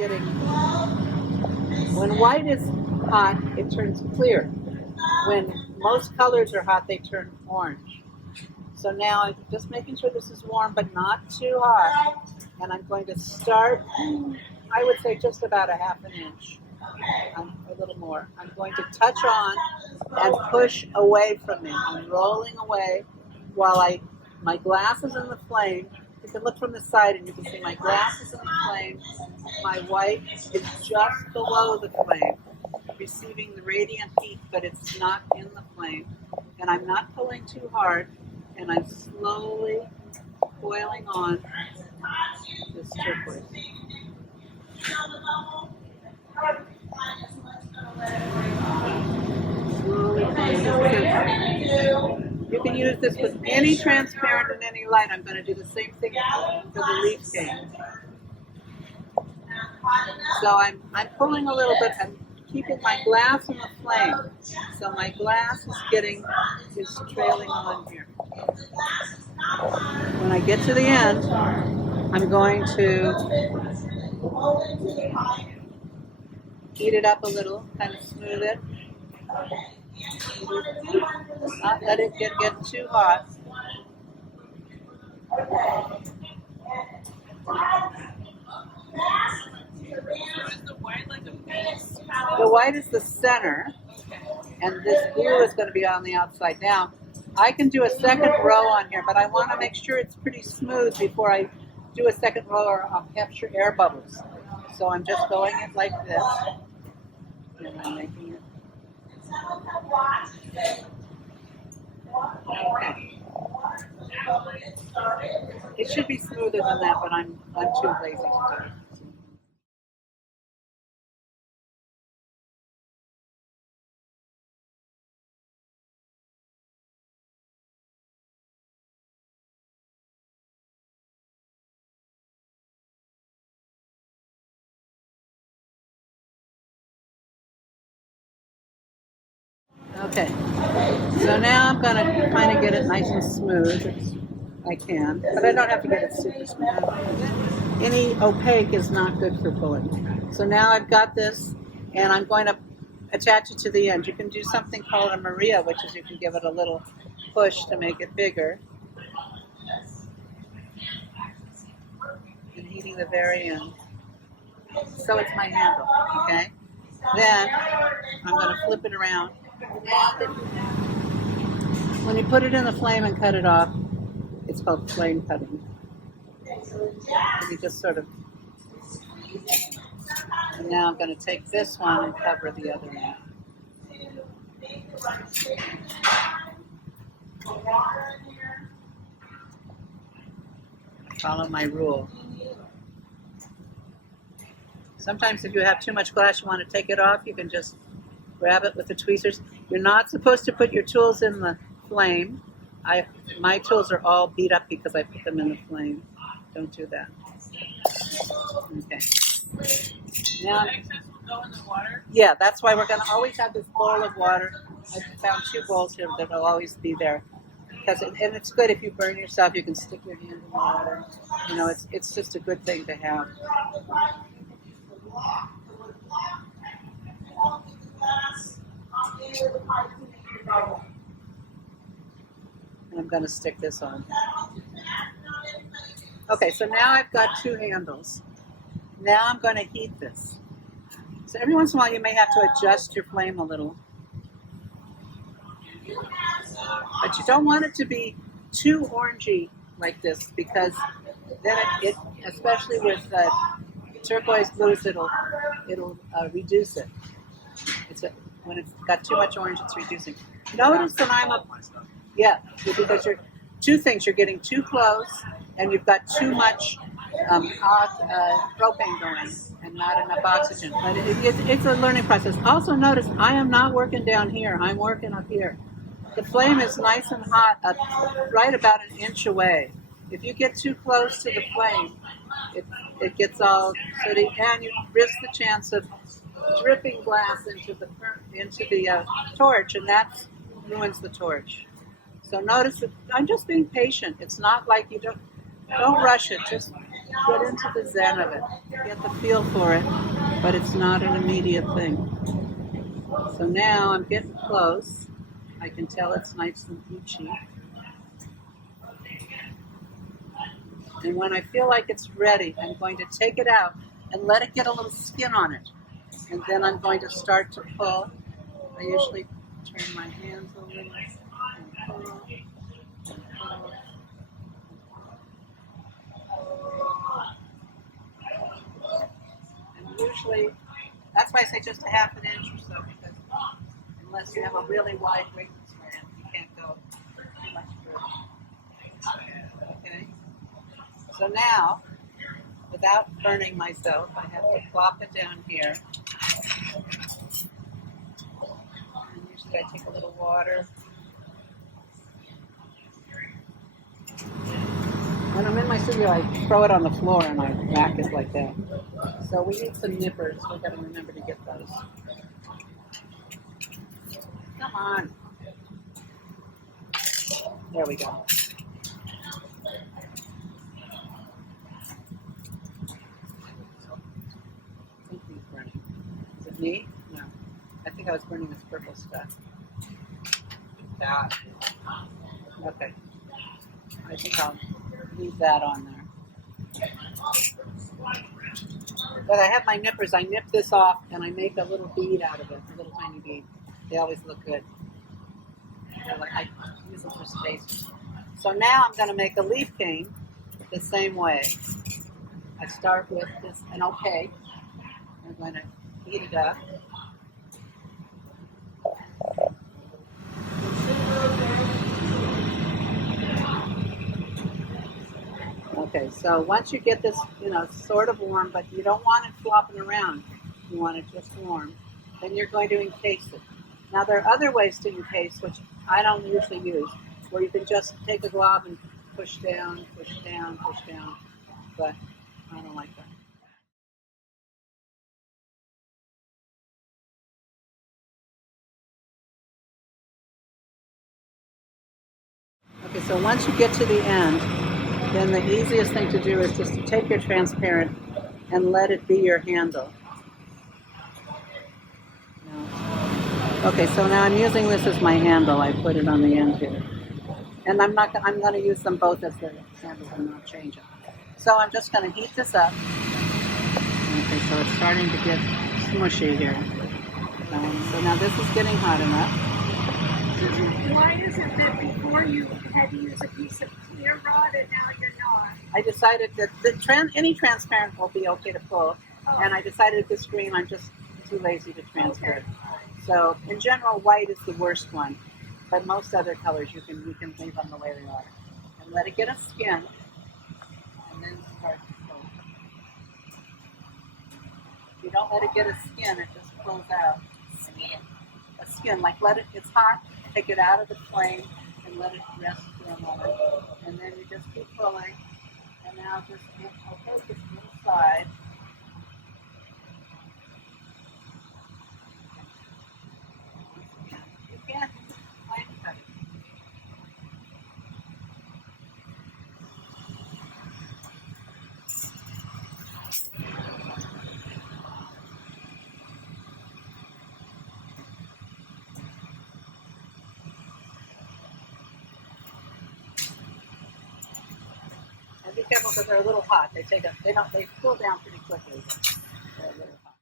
getting, when white is hot, it turns clear. When most colors are hot, they turn orange. So now I'm just making sure this is warm, but not too hot. And I'm going to start, I would say just about a half an inch, a little more. I'm going to touch on and push away from me. I'm rolling away while my glass is in the flame. You can look from the side and you can see my glass is in the flame. My white is just below the flame, receiving the radiant heat, but it's not in the flame. And I'm not pulling too hard, and I'm slowly coiling on this turquoise. Slowly coiling. You can use this with any transparent and any light. I'm going to do the same thing for the leaf cane. So I'm pulling a little bit and keeping my glass in the flame. So my glass is trailing on here. When I get to the end, I'm going to heat it up a little, kind of smooth it. Not let it get too hot. The white is the center, and this blue is going to be on the outside. Now, I can do a second row on here, but I want to make sure it's pretty smooth before I do a second row, or I'll capture air bubbles. So I'm just going it like this, and I'm making it. Okay. It should be smoother than that, but I'm too lazy to do it. Okay, so now I'm going to kind of get it nice and smooth as I can, but I don't have to get it super smooth. Any opaque is not good for pulling. So now I've got this, and I'm going to attach it to the end. You can do something called a Maria, which is you can give it a little push to make it bigger. And heating the very end. So it's my handle, okay? Then I'm going to flip it around. When you put it in the flame and cut it off, it's called flame cutting. And you just sort of, and now I'm going to take this one and cover the other one. Follow my rule. Sometimes if you have too much glass, you want to take it off, you can just grab it with the tweezers. You're not supposed to put your tools in the flame. My tools are all beat up because I put them in the flame. Don't do that. Okay. Now, go in the water? Yeah, that's why we're going to always have this bowl of water. I found 2 bowls here that will always be there. And it's good if you burn yourself, you can stick your hand in the water. You know, it's just a good thing to have. And I'm going to stick this on. Okay, so now I've got 2 handles. Now I'm going to heat this. So every once in a while you may have to adjust your flame a little. But you don't want it to be too orangey like this, because then it especially with turquoise blues, it'll reduce it. When it's got too much orange, it's reducing. Notice that because you're 2 things. You're getting too close, and you've got too much propane going and not enough oxygen. But it's a learning process. Also notice I am not working down here. I'm working up here. The flame is nice and hot up right about an inch away. If you get too close to the flame, it gets all sooty, and you risk the chance of dripping glass into the torch, and that ruins the torch. So notice that I'm just being patient. It's not like you don't rush it. Just get into the zen of it. Get the feel for it, but it's not an immediate thing. So now I'm getting close. I can tell it's nice and peachy. And when I feel like it's ready, I'm going to take it out and let it get a little skin on it. And then I'm going to start to pull. I usually turn my hands a little and pull. And usually, that's why I say just a half an inch or so, because unless you have a really wide ring strand, you can't go too much further. Okay? So now, without burning myself, I have to plop it down here. And usually I take a little water. When I'm in my studio, I throw it on the floor and I whack it like that. So we need some nippers. We've got to remember to get those. Come on. There we go. Something's burning. Is it me? No. I think I was burning this purple stuff. That. Okay. I think I'll leave that on there. But I have my nippers. I nip this off and I make a little bead out of it, a little tiny bead. They always look good. I use them for space. So now I'm going to make a leaf cane the same way. I start with this, an opaque. I'm going to heat it up. Okay, so once you get this, sort of warm, but you don't want it flopping around. You want it just warm. Then you're going to encase it. Now there are other ways to encase, which I don't usually use, where you can just take a glob and push down, push down, push down. But I don't like that. Okay, so once you get to the end, then the easiest thing to do is just to take your transparent and let it be your handle. Okay, so now I'm using this as my handle. I put it on the end here. And I'm going to use them both as the handles and not change it. So I'm just going to heat this up. Okay, so it's starting to get smushy here. So now this is getting hot enough. Why is it that before you had to use a piece of clear rod and now you're not? I decided that any transparent will be okay to pull. Oh. And I decided this green, I'm just too lazy to transfer it. So in general, white is the worst one, but most other colors you can leave them the way they are, and let it get a skin, and then start to pull. If you don't let it get a skin, it just pulls out. A skin, like it's hot, take it out of the flame and let it rest for a moment, and then you just keep pulling, and now just I'll focus inside. And be careful because they're a little hot. They cool down pretty quickly. They're a little hot.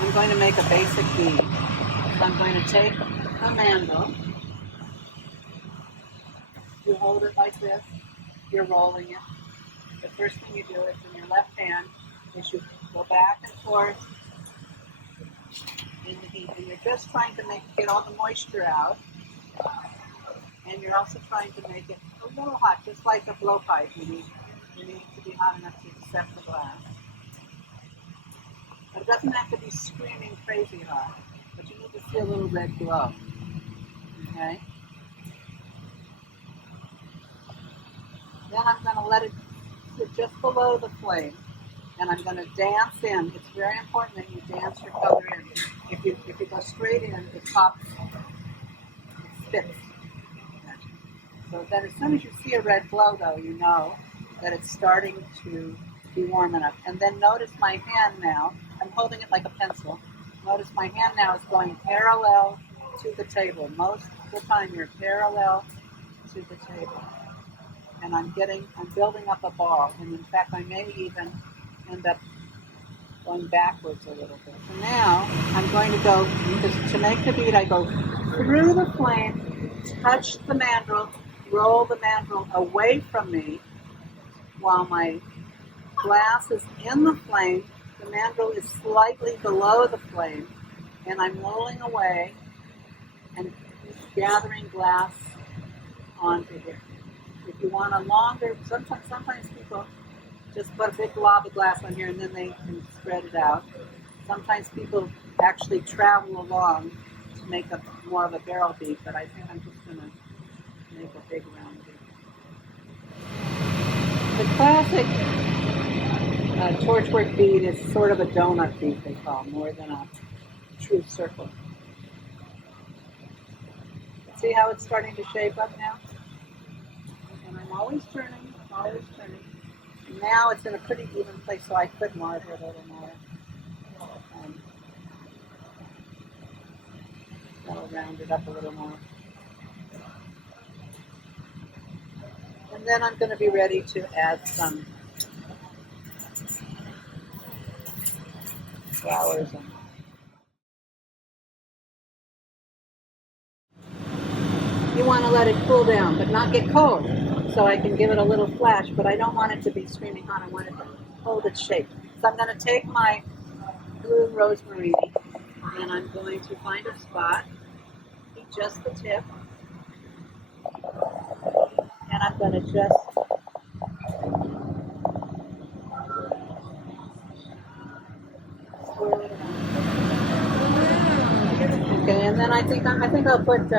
I'm going to make a basic bead. So I'm going to take a mandel. You hold it like this. You're rolling it. The first thing you do is in your left hand is you go back and forth in the heat. And you're just trying to get all the moisture out. And you're also trying to make it a little hot, just like a blowpipe. You need it to be hot enough to accept the glass. But it doesn't have to be screaming crazy hot. But you need to see a little red glow. Okay? Then I'm going to let it sit just below the flame. And I'm going to dance in. It's very important that you dance your color in. If you go straight in, it pops. It spits. So then as soon as you see a red glow, though, you know that it's starting to be warm enough. And then notice my hand now. I'm holding it like a pencil. Notice my hand now is going parallel to the table. Most of the time you're parallel to the table. And I'm building up a ball. And in fact, I may even end up going backwards a little bit. So now I'm going to go, because to make the bead, I go through the flame, touch the mandrel, roll the mandrel away from me while my glass is in the flame. The mandrel is slightly below the flame, and I'm rolling away and gathering glass onto here. If you want a longer, sometimes people just put a big glob of glass on here and then they can spread it out. Sometimes people actually travel along to make more of a barrel bead, but I think I'm just going to make a big round bead. The classic torchwork bead is sort of a donut bead, they call, more than a true circle. See how it's starting to shape up now? And I'm always turning, always turning. And now it's in a pretty even place, so I could mark it a little more. That'll round it up a little more. And then I'm going to be ready to add some flowers in. You want to let it cool down, but not get cold. So I can give it a little flash, but I don't want it to be screaming hot. I want it to hold its shape. So I'm going to take my blue rosemary and I'm going to find a spot, heat just the tip, and I'm going to just swirl it around. Okay, and then I think I'll put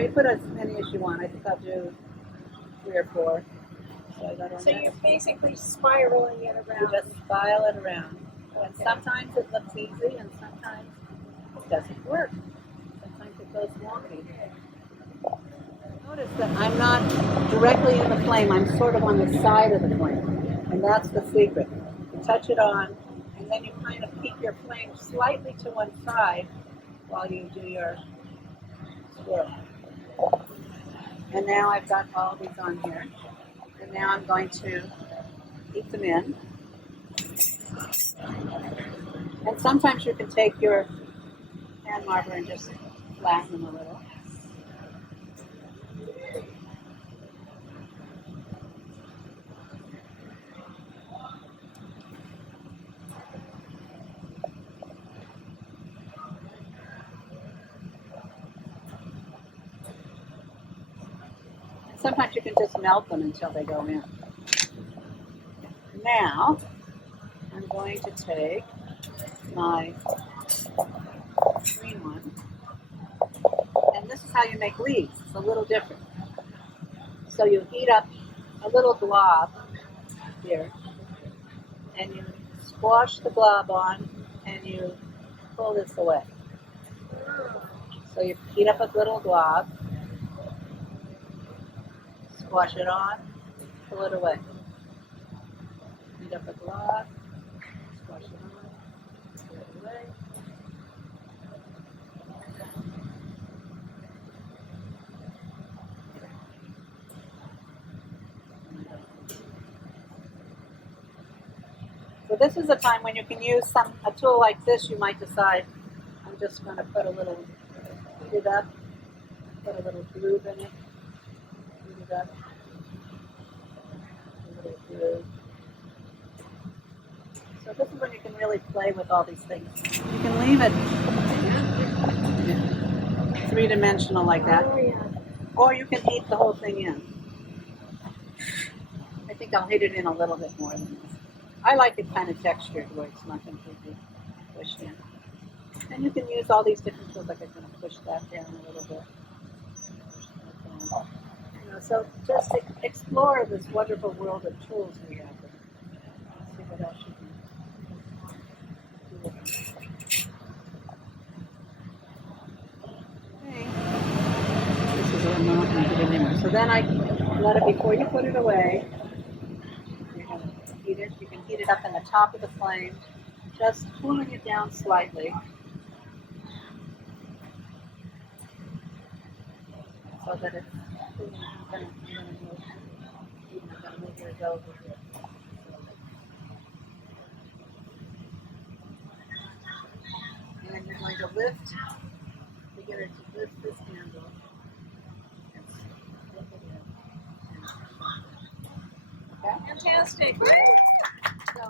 you put as many as you want. I think I'll do 3 or 4. So you're basically spiraling it around. You just spiral it around. And sometimes it looks easy and sometimes it doesn't work. Sometimes it goes wonky. Notice that I'm not directly in the flame, I'm sort of on the side of the flame. And that's the secret. You touch it on and then you kind of keep your flame slightly to one side while you do your swirl. And now I've got all these on here. And now I'm going to heat them in. And sometimes you can take your hand marker and just flatten them a little. Sometimes you can just melt them until they go in. Now, I'm going to take my green one, and this is how you make leaves. It's a little different. So you heat up a little glob here, and you squash the glob on, and you pull this away. So you heat up a little glob, squash it on, pull it away. Heat up a glob, squash it on, pull it away. So this is a time when you can use a tool like this. You might decide, I'm just going to put a little, heat it up, put a little groove in it. Up, a little groove. So this is when you can really play with all these things. You can leave it three-dimensional like that, or you can heat the whole thing in. I think I'll heat it in a little bit more than this. I like it kind of textured where it's not completely pushed in. And you can use all these different tools, like I'm going to push that down a little bit. So just explore this wonderful world of tools we have. See what else you can do. Okay. This is I'm not going to get anymore. So then I let it, before you put it away, you're going to heat it. You can heat it up in the top of the flame, just cooling it down slightly. So that it's, I'm going to move yours over here. And then you're going to lift, you get it to lift this handle. And slip it in. Okay? Fantastic. So